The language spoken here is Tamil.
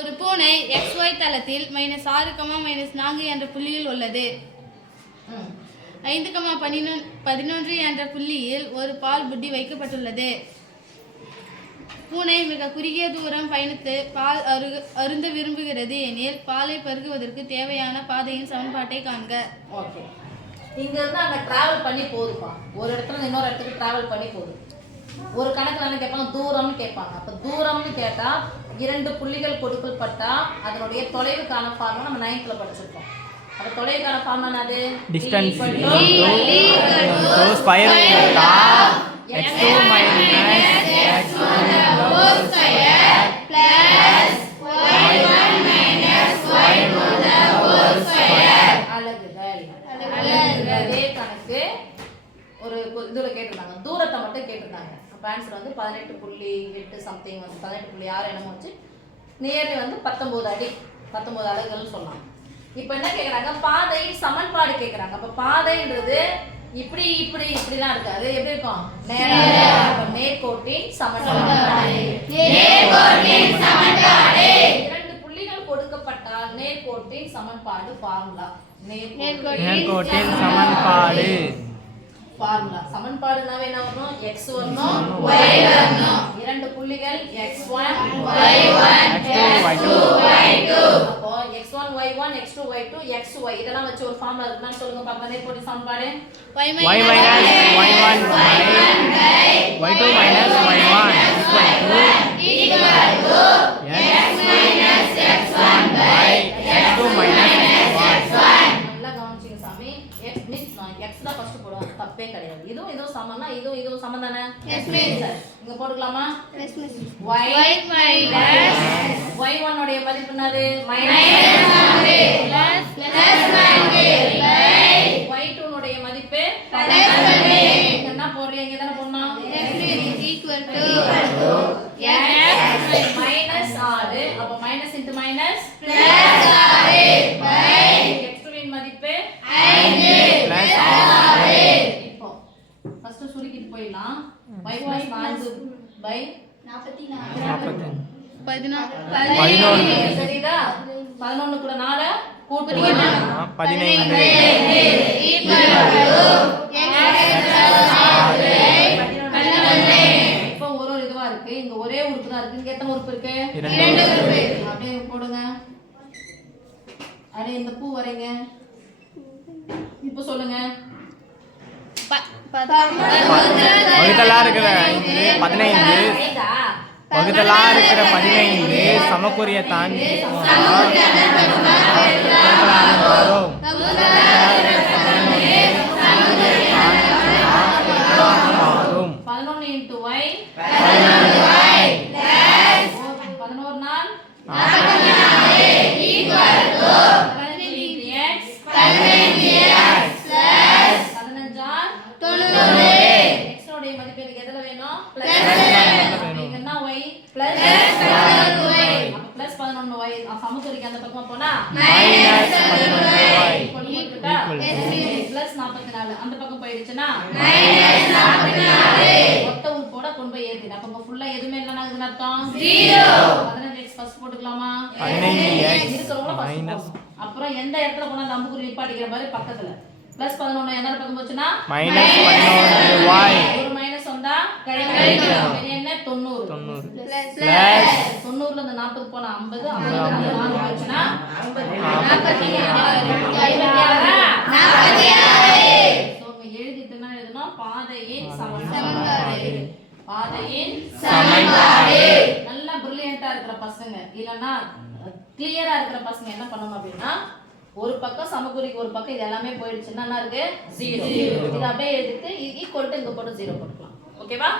ஒரு பூனை XY தளத்தில் -6, -4 என்ற புள்ளியில் உள்ளது. 5, 11 என்ற புள்ளியில் ஒரு பால் புட்டி வைக்கப்பட்டுள்ளது. பூனை மிக குறுகிய தூரம் பயணித்து பால் அருந்த விரும்புகிறது எனில் பாலை பருகுவதற்கு தேவையான பாதையின் சமன்பாட்டை காண்க. ஓகே, இங்கேருந்து அங்கே ட்ராவல் பண்ணி போகுதுப்பா. ஒரு இடத்துல இன்னொரு இடத்துக்கு ட்ராவல் பண்ணி போகுது. ஒரு கணக்கில் என்ன கேட்பாங்க? தூரம்னு கேட்பாங்க. அப்போ தூரம்னு கேட்டால் 2 புள்ளிகள் கொடுக்கப்பட்டால் அதனுடைய தொலைவுக்கான ஃபார்முலா நம்ம 9th படிச்சிருக்கோம். அப்போ தொலைவுக்கான ஃபார்முலா என்னது? Distance square root of x2 minus x1 whole square plus y1 minus y2 whole square. அலகுகள். அதே கணக்கு ஒரு இதில் கேட்டிருந்தாங்க, தூரத்தை மட்டும் கேட்டிருந்தாங்க. அப்போ ஆன்சர் வந்து 18.8 சம்திங் வந்து 18.6 என்னமோ வச்சு நியர்லி வந்து 19 அடி 19 அலகுகள்னு சொல்லலாம். இப்போ என்ன கேட்குறாங்க? பாதை சமன்பாடு கேட்குறாங்க. அப்போ பாதைன்றது இப்படி இப்படி இப்படிலாம் இருக்காது. எப்படி இருக்கும்? நேர்கோட்டின் சமன்பாடு. 2 புள்ளிகள் கொடுக்கப்பட்டால் நேர்கோட்டின் சமன்பாடு ஃபார்முலா. நேர்கோட்டின் சமன்பாடு ஃபார்முலா. சமன்பாடுனாவே என்ன வரும்? x1 y1 2 புள்ளிகள் x1 y1 x2 y2. அப்போ x1 y1 x2 y2 xy இதெல்லாம் வச்சு ஒரு ஃபார்முலா இருக்குன்னு சொல்லுங்க பாப்பா. நேர்கோட்டின் சமன்பாடு y minus y1 by y2 minus y1 equal to x minus x1 by x2 minus x1. நல்லா கவனிச்சிங்க சாமி. x மீன்ஸ் x தான் ஃபர்ஸ்ட் போடுவோம், தப்பே கிடையாது. இதுவும் சமம்னா இதுவும் சமம் தானே? Yes miss. இங்க போட்டுக்கலாமா? Yes miss. y minus y1 உடைய மதிப்பு என்னது? -4 plus y2 உடைய மதிப்பு இங்க என்ன போடுறீங்க? இங்க தான போடணும். Yes miss equal to x minus 6. அப்ப minus into minus plus 6 by x2 இன் மதிப்பு 5 plus 6. இப்போ ஃபர்ஸ்ட் சுருக்கிட்டு போயிடலாம். y plus 4 பை 44 11 சரிதா? 11 கூட 4 கூட்டுறீங்க 15 இப்போ ஒரு இதுவா இருக்கு. இங்க ஒரே உறுப்பு தான் இருக்கு. இங்க எத்தனை உறுப்பு இருக்கு? 2 உறுப்பு. அப்படியே போடுங்க. அப்படியே இந்த பூ வரைங்க. இப்போ சொல்லுங்க. வகுத்தலா இருக்கிற 15 வகுத்தலா இருக்கிற 15 சமக்குறியை தாண்டி வரும். 11 into y 11 நாள் 44 equal to 15x 15x plus 15 x உடைய மதிப்பு எனக்கு எதுல வேணும்? இங்க என்ன y plus 11y. அப்ப plus 11y சமக்குறிக்கு அந்த பக்கமா போனா minus 11y plus 44 அந்த பக்கம் போயிடுச்சுனா minus 44 மொத்த உறுப்போட கொண்டு போய் ஏத்திடு. அப்ப இங்க ஃபுல்லா எதுமே இல்லனா இதுன்னு அர்த்தம் 0. 15x ஃபர்ஸ்ட் போட்டுக்கலாமா? 15x இருக்கிறவங்க ஃபர்ஸ்ட் minus அப்புறம் எந்த இடத்துல போனா அந்த அம்புக்குறி நிப்பாட்டிக்கிற மாதிரி பக்கத்துல plus 11 என்ன பக்கம் போச்சுனா minus 11y ஒரு மைனஸ் வந்தா கழிக்கணும். என்ன 90 plus 90ல இருந்து 40 போனா 50 50 4 போச்சுனா 46 சோ எழுதிட்டேனா எழுதுனா பாதையின் சமன்பாடு. பாதையின் சமன்பாடு. நல்லா பிரில்லியன்ட்டா இருக்கிற பசங்க இல்லனா கிளியரா இருக்கிற பசங்க என்ன பண்ணணும் அப்படினா ஒரு பக்கம் சமக்குறிக்கு ஒரு பக்கம் இது எல்லாமே போயிடுச்சுன்னா என்ன இருக்கு? 0. இது அப்படியே எடுத்து ஈக்குவல் டு இங்க போட்டு 0 போட்டுக்கலாம். ஓகேவா?